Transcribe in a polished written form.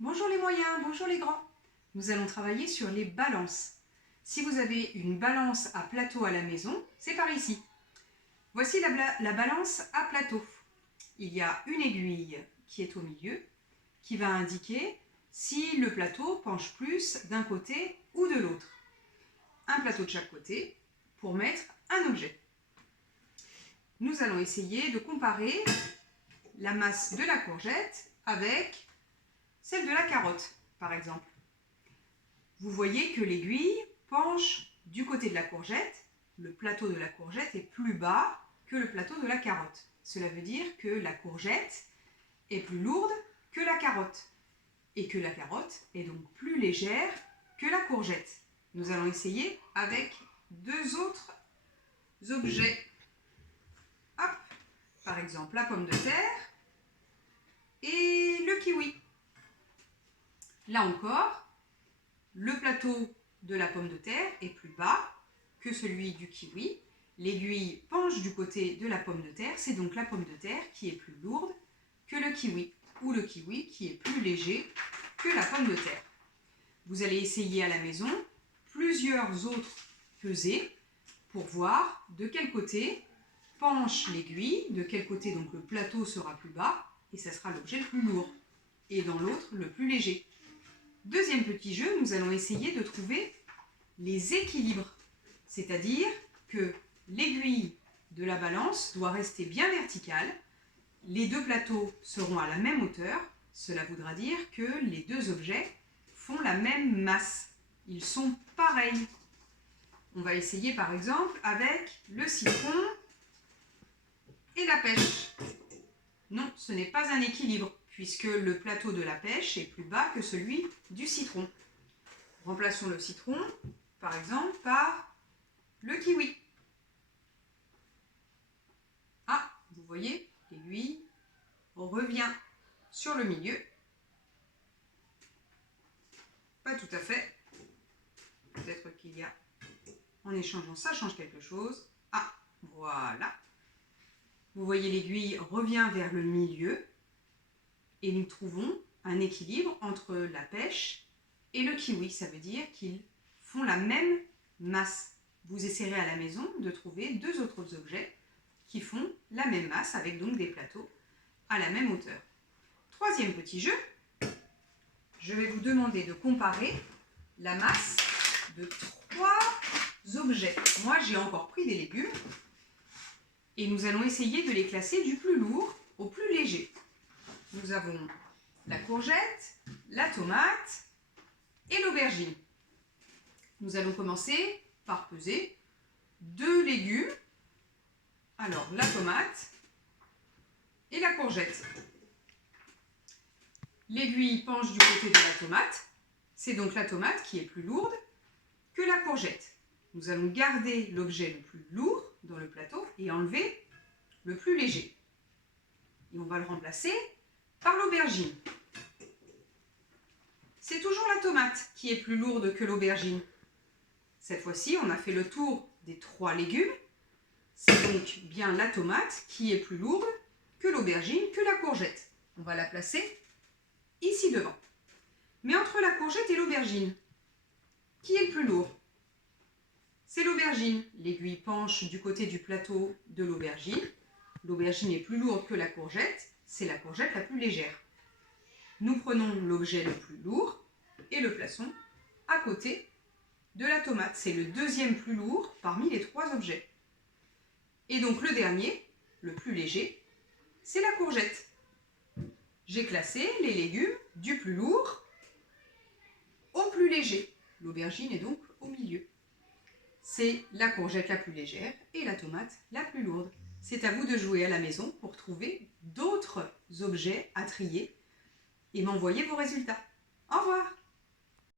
Bonjour les moyens, bonjour les grands. Nous allons travailler sur les balances. Si vous avez une balance à plateau à la maison, c'est par ici. Voici la balance à plateau. Il y a une aiguille qui est au milieu, qui va indiquer si le plateau penche plus d'un côté ou de l'autre. Un plateau de chaque côté pour mettre un objet. Nous allons essayer de comparer la masse de la courgette avec celle de la carotte, par exemple. Vous voyez que l'aiguille penche du côté de la courgette. Le plateau de la courgette est plus bas que le plateau de la carotte. Cela veut dire que la courgette est plus lourde que la carotte et que la carotte est donc plus légère que la courgette. Nous allons essayer avec deux autres objets. Hop, par exemple la pomme de terre et le kiwi. Là encore, le plateau de la pomme de terre est plus bas que celui du kiwi. L'aiguille penche du côté de la pomme de terre, c'est donc la pomme de terre qui est plus lourde que le kiwi, ou le kiwi qui est plus léger que la pomme de terre. Vous allez essayer à la maison plusieurs autres pesées pour voir de quel côté penche l'aiguille, de quel côté donc le plateau sera plus bas, et ça sera l'objet le plus lourd, et dans l'autre le plus léger. Deuxième petit jeu, nous allons essayer de trouver les équilibres, c'est-à-dire que l'aiguille de la balance doit rester bien verticale, les deux plateaux seront à la même hauteur, cela voudra dire que les deux objets font la même masse, ils sont pareils. On va essayer par exemple avec le citron et la pêche. Non, ce n'est pas un équilibre, puisque le plateau de la pêche est plus bas que celui du citron. Remplaçons le citron, par exemple, par le kiwi. Ah, vous voyez, l'aiguille revient sur le milieu. Pas tout à fait. Peut-être qu'il y a, en échangeant, ça change quelque chose. Ah, voilà. Vous voyez, l'aiguille revient vers le milieu. Et nous trouvons un équilibre entre la pêche et le kiwi. Ça veut dire qu'ils font la même masse. Vous essaierez à la maison de trouver deux autres objets qui font la même masse, avec donc des plateaux à la même hauteur. Troisième petit jeu, je vais vous demander de comparer la masse de trois objets. Moi, j'ai encore pris des légumes et nous allons essayer de les classer du plus lourd au plus léger. Nous avons la courgette, la tomate et l'aubergine. Nous allons commencer par peser deux légumes. Alors, la tomate et la courgette. L'aiguille penche du côté de la tomate. C'est donc la tomate qui est plus lourde que la courgette. Nous allons garder l'objet le plus lourd dans le plateau et enlever le plus léger. Et on va le remplacer par l'aubergine. C'est toujours la tomate qui est plus lourde que l'aubergine. Cette fois-ci, on a fait le tour des trois légumes. C'est donc bien la tomate qui est plus lourde que l'aubergine, que la courgette. On va la placer ici devant. Mais entre la courgette et l'aubergine, qui est le plus lourd? C'est l'aubergine. L'aiguille penche du côté du plateau de l'aubergine. L'aubergine est plus lourde que la courgette. C'est la courgette la plus légère. Nous prenons l'objet le plus lourd et le plaçons à côté de la tomate. C'est le deuxième plus lourd parmi les trois objets. Et donc le dernier, le plus léger, c'est la courgette. J'ai classé les légumes du plus lourd au plus léger. L'aubergine est donc au milieu. C'est la courgette la plus légère et la tomate la plus lourde. C'est à vous de jouer à la maison pour trouver d'autres objets à trier et m'envoyer vos résultats. Au revoir!